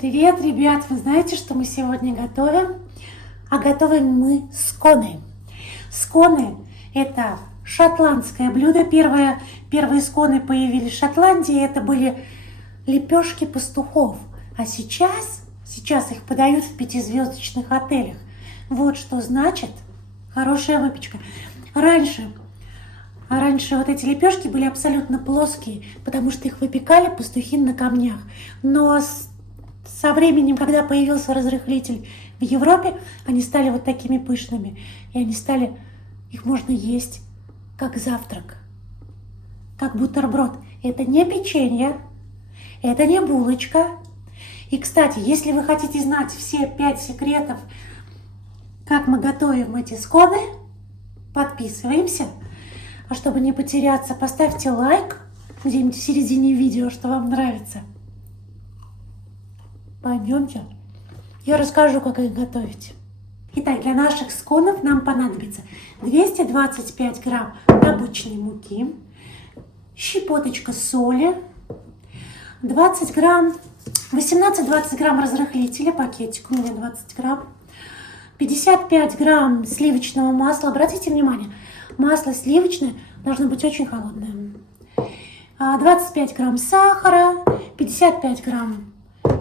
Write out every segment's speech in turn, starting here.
Привет, ребят! Вы знаете, что мы сегодня готовим? А готовим мы сконы. Сконы – это шотландское блюдо. Первые сконы появились в Шотландии. Это были лепешки пастухов. А сейчас их подают в 5-звездочных отелях. Вот что значит хорошая выпечка. Раньше вот эти лепешки были абсолютно плоские, потому что их выпекали пастухи на камнях. Но со временем, когда появился разрыхлитель в Европе, они стали вот такими пышными. И их можно есть как завтрак, как бутерброд. Это не печенье, это не булочка. И, кстати, если вы хотите знать все 5 секретов, как мы готовим эти сконы, подписываемся. А чтобы не потеряться, поставьте лайк где-нибудь в середине видео, что вам нравится. Пойдемте, я расскажу, как их готовить. Итак, для наших сконов нам понадобится 225 грамм обычной муки, щепоточка соли, 18-20 грамм разрыхлителя, пакетик у меня 20 грамм, 55 грамм сливочного масла. Обратите внимание, масло сливочное должно быть очень холодное. 25 грамм сахара, 55 грамм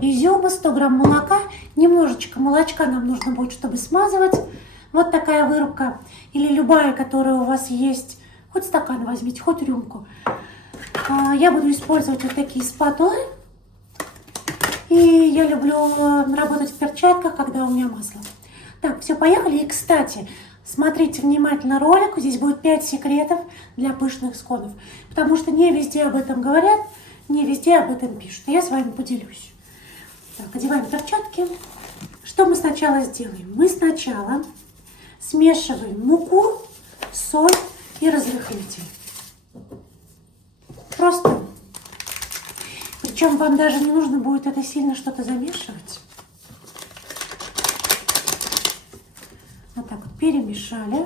изюма, 100 грамм молока. Немножечко молочка нам нужно будет, чтобы смазывать. Вот такая вырубка. Или любая, которая у вас есть. Хоть стакан возьмите, хоть рюмку. Я буду использовать вот такие спатулы. И я люблю работать в перчатках, когда у меня масло. Так, все, поехали. И, кстати, смотрите внимательно ролик. Здесь будет 5 секретов для пышных сконов. Потому что не везде об этом говорят, не везде об этом пишут. Я с вами поделюсь. Так, одеваем перчатки. Что мы сначала сделаем? Мы сначала смешиваем муку, соль и разрыхлитель. Просто. Причем вам даже не нужно будет это сильно что-то замешивать. Вот так вот перемешали.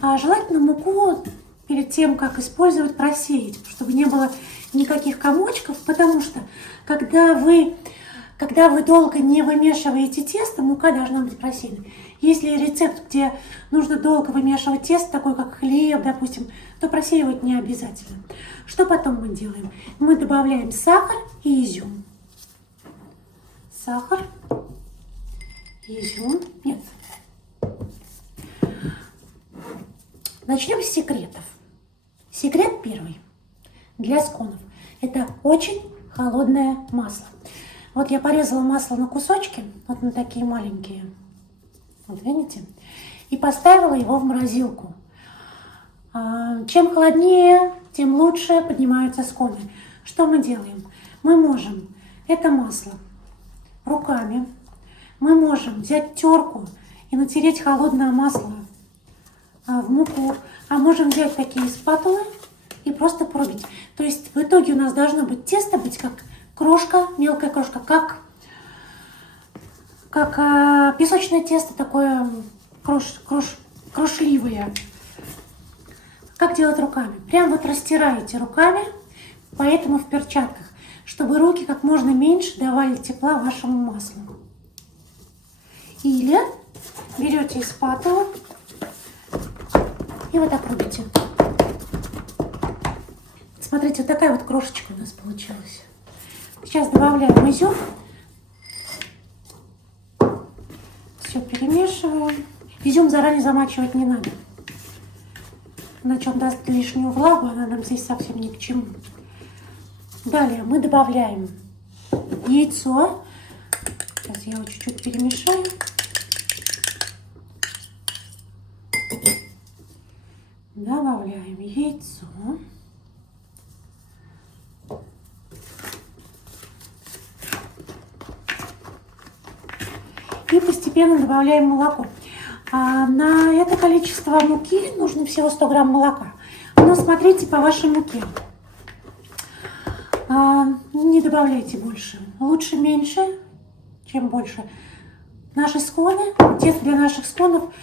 Желательно муку перед тем, как использовать, просеять, чтобы не было никаких комочков, потому что когда вы долго не вымешиваете тесто, мука должна быть просеяна. Если рецепт, где нужно долго вымешивать тесто, такой как хлеб, допустим, то просеивать не обязательно. Что потом мы делаем? Мы добавляем сахар и изюм. Сахар, изюм. Нет. Начнем с секретов. Секрет первый для сконов – это очень холодное масло. Вот я порезала масло на кусочки, вот на такие маленькие, вот видите, и поставила его в морозилку. Чем холоднее, тем лучше поднимаются сконы. Что мы делаем? Мы можем это масло руками, мы можем взять терку и натереть холодное масло в муку, а можем взять такие спатулы и просто порубить. То есть в итоге у нас должно быть тесто как крошка, мелкая крошка, как песочное тесто, такое крошливое. Как делать руками? Прям вот растираете руками, поэтому в перчатках, чтобы руки как можно меньше давали тепла вашему маслу. Или берете спатулу и вот так рубите. Смотрите, вот такая вот крошечка у нас получилась. Сейчас добавляем изюм. Все перемешиваем. Изюм заранее замачивать не надо. Иначе он даст лишнюю влагу, она нам здесь совсем ни к чему. Далее мы добавляем яйцо. Сейчас я его чуть-чуть перемешаю. Добавляем яйцо. И постепенно добавляем молоко. На это количество муки нужно всего 100 грамм молока. Но смотрите по вашей муке. Не добавляйте больше. Лучше меньше, чем больше. Наши сконы, тесто для наших сконов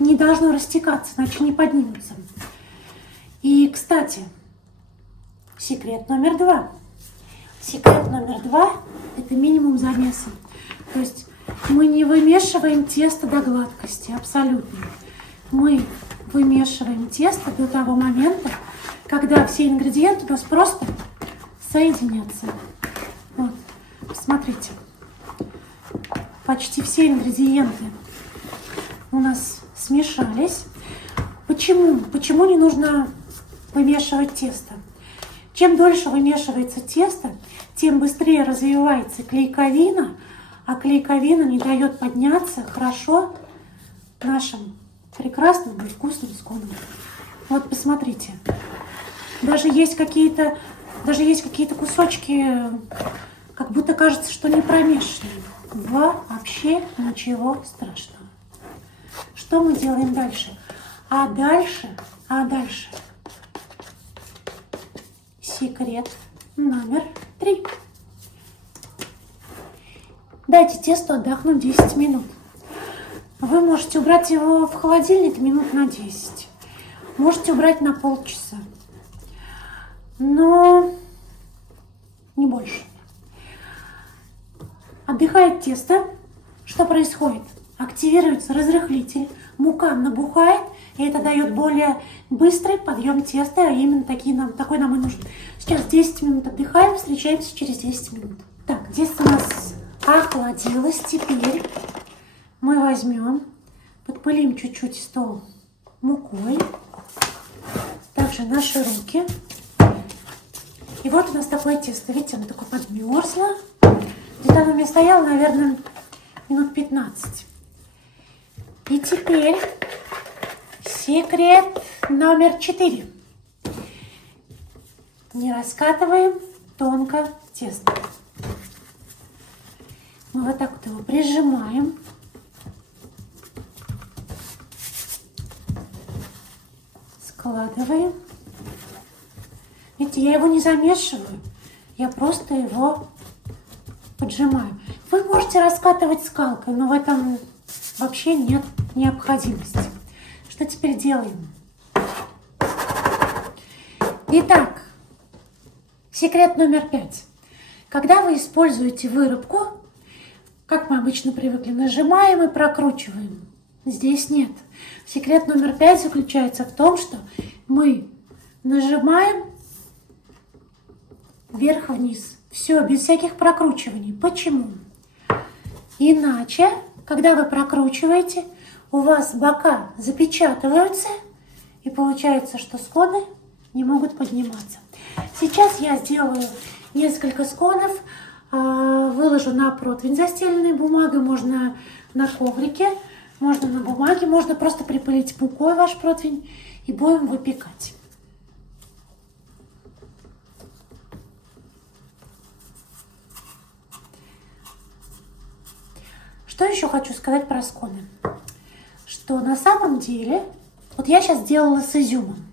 не должно растекаться, иначе не поднимутся. И, кстати, секрет номер 2. Секрет номер 2 – это минимум замеса. То есть мы не вымешиваем тесто до гладкости, абсолютно. Мы вымешиваем тесто до того момента, когда все ингредиенты у нас просто соединятся. Вот, смотрите, почти все ингредиенты у нас смешались. Почему не нужно вымешивать тесто? Чем дольше вымешивается тесто, тем быстрее развивается клейковина, а клейковина не дает подняться хорошо нашим прекрасным и вкусным сконам. Вот посмотрите, даже есть какие-то кусочки, как будто кажется, что не промешаны. Вообще ничего страшного. Что мы делаем дальше? А дальше секрет номер 3. Дайте тесту отдохнуть 10 минут. Вы можете убрать его в холодильник минут на 10. Можете убрать на полчаса. Но не больше. Отдыхает тесто. Что происходит? Активируется разрыхлитель. Мука набухает, и это дает более быстрый подъем теста, а именно такой нам и нужен. Сейчас 10 минут отдыхаем, встречаемся через 10 минут. Так, тесто у нас охладилось. Теперь мы возьмем, подпылим чуть-чуть стол мукой, также наши руки. И вот у нас такое тесто. Видите, оно такое подмерзло. Где-то оно у меня стояло, наверное, минут 15. И теперь секрет номер 4. Не раскатываем тонко тесто. Мы вот так вот его прижимаем. Складываем. Видите, я его не замешиваю. Я просто его поджимаю. Вы можете раскатывать скалкой, но в этом вообще нет необходимости. Что теперь делаем? Итак, секрет номер 5. Когда вы используете вырубку, как мы обычно привыкли, нажимаем и прокручиваем. Здесь нет. Секрет номер 5 заключается в том, что мы нажимаем вверх-вниз. Все, без всяких прокручиваний. Почему? Иначе, когда вы прокручиваете, у вас бока запечатываются, и получается, что сконы не могут подниматься. Сейчас я сделаю несколько сконов, выложу на противень, застеленный бумагой, можно на коврике, можно на бумаге, можно просто припылить мукой ваш противень, и будем выпекать. Что еще хочу сказать про сконы? Что на самом деле, вот я сейчас делала с изюмом,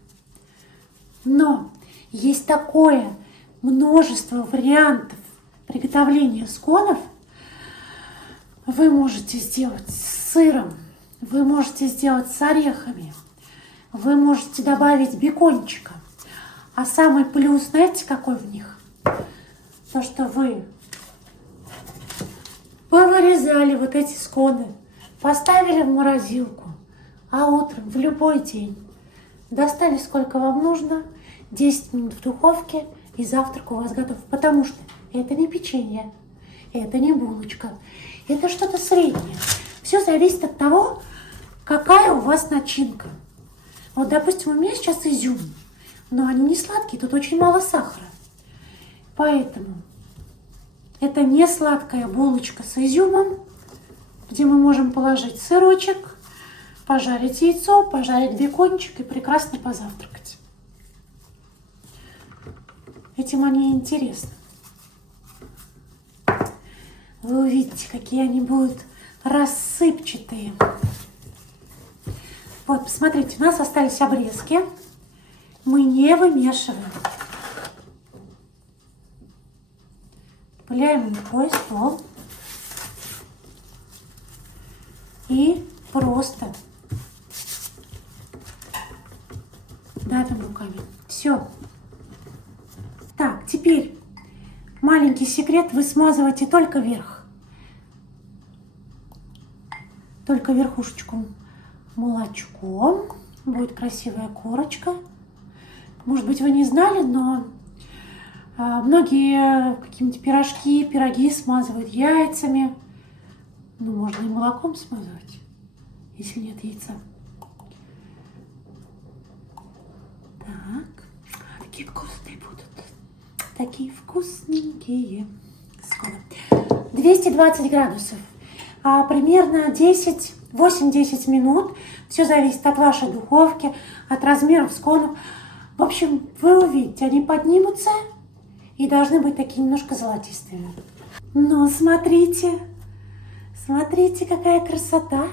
но есть такое множество вариантов приготовления сконов. Вы можете сделать с сыром, вы можете сделать с орехами, вы можете добавить бекончика. А самый плюс, знаете, какой в них? То, что вы повырезали вот эти сконы, поставили в морозилку, а утром в любой день достали сколько вам нужно, 10 минут в духовке, и завтрак у вас готов. Потому что это не печенье, это не булочка, это что-то среднее. Все зависит от того, какая у вас начинка. Вот, допустим, у меня сейчас изюм, но они не сладкие, тут очень мало сахара. Поэтому это не сладкая булочка с изюмом, где мы можем положить сырочек, пожарить яйцо, пожарить бекончик и прекрасно позавтракать. Этим они интересны. Вы увидите, какие они будут рассыпчатые. Вот, посмотрите, у нас остались обрезки. Мы не вымешиваем. Пыляем мукой стол. И просто давим руками. Все. Так, теперь маленький секрет, вы смазываете только верх. Только верхушечку молочком. Будет красивая корочка. Может быть, вы не знали, но многие какие-нибудь пироги смазывают яйцами. Ну, можно и молоком смазывать, если нет яйца. Так, такие вкусные будут. Такие вкусненькие. Скоро. 220 градусов. Примерно 8-10 минут. Все зависит от вашей духовки, от размеров сконов. В общем, вы увидите, они поднимутся и должны быть такие немножко золотистыми. Ну, смотрите. Смотрите, какая красота.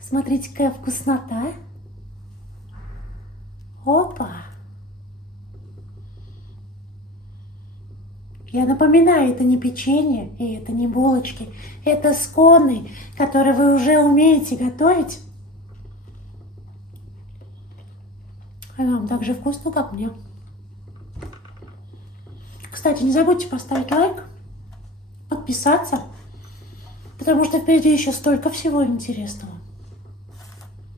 Смотрите, какая вкуснота. Опа! Я напоминаю, это не печенье и это не булочки. Это сконы, которые вы уже умеете готовить. Она вам так же вкусно, как мне. Кстати, не забудьте поставить лайк, подписаться, потому что впереди еще столько всего интересного.